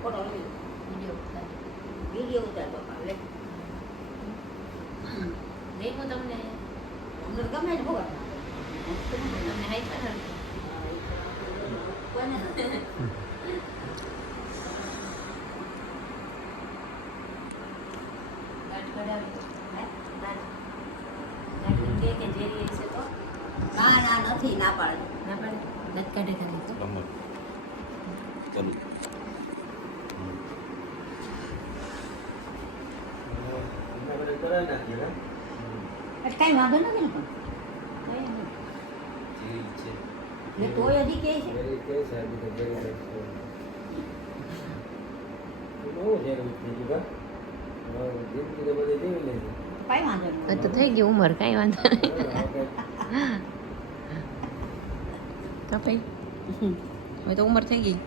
Photo લઈ video ઉતાર બાપા લે દેખો તમને અમને ગમે ને ભોગા તમને હાઈ પર કોને ગાંઠ કઢાવી હે? ગાંઠ કે જેરી હશે તો ના ના નથી ના પાડે ના પડે દાંત કાઢે ખાલી તો ચાલુ કઈ વાંધો નથી ને પણ એ તોય હજી કે છે કઈ વાંધો તો નહીં થઈ ગઈ ઉંમર કાંઈ વાંધો નહીં કપાઈ હવે તો ઉંમર થઈ ગઈ